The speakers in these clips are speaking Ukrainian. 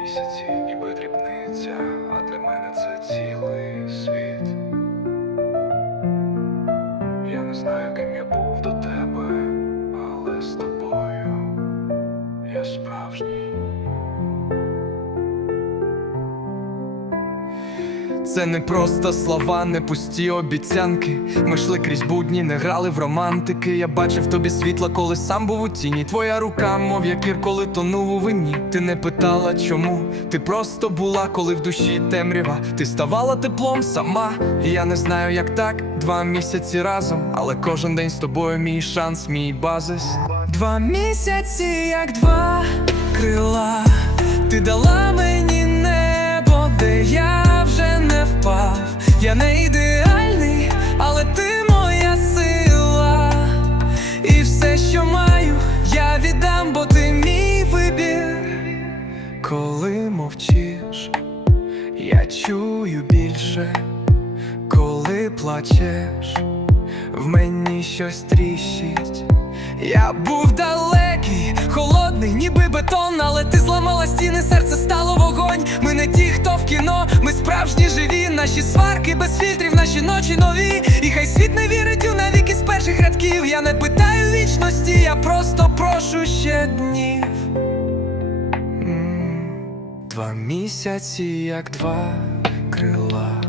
місяці, ніби дрібниця, а для мене це цілий світ. Я не знаю, ким я був до тебе, але з тобою я справжній. Це не просто слова, не пусті обіцянки. Ми йшли крізь будні, не грали в романтики. Я бачив тобі світла, коли сам був у тіні. Твоя рука, мов якір, коли тонув у вині. Ти не питала чому, ти просто була, коли в душі темрява. Ти ставала теплом сама. Я не знаю, як так, два місяці разом, але кожен день з тобою мій шанс, мій базис. Два місяці, як два крила. Ти дала мені Коли мовчиш, я чую більше, коли плачеш, в мені щось тріщить. Я був далекий, холодний, ніби бетон, але ти зламала стіни, серце стало вогонь. Ми не ті, хто в кіно, ми справжні живі, наші сварки без фільтрів, наші ночі нові. І хай світ не вірить у навіки з перших рядків. Я не питаю вічності, я просто прошу ще днів. Два місяці, як два крила.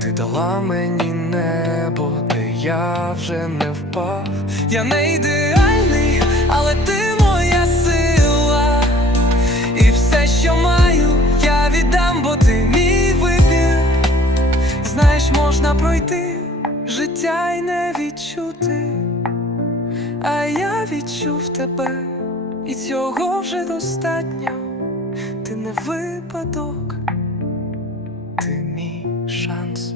Ти дала мені небо, де я вже не впав. Я не ідеальний, але ти моя сила. І все, що маю, я віддам, бо ти мій вибір. Знаєш, можна пройти життя й не відчути. А я відчув тебе, і цього вже достатньо. Ти не випадок, ти мій шанс.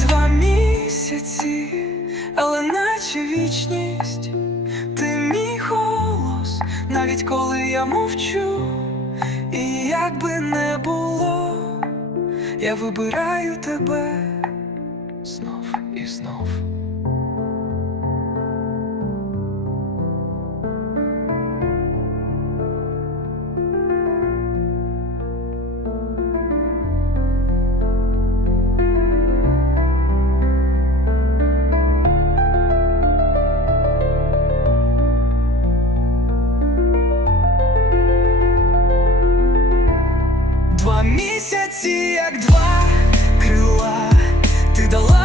Два місяці, але наче вічність, ти мій голос, навіть коли я мовчу, і як би не було, я вибираю тебе знов і знов. місяці, як два крила, ти дала.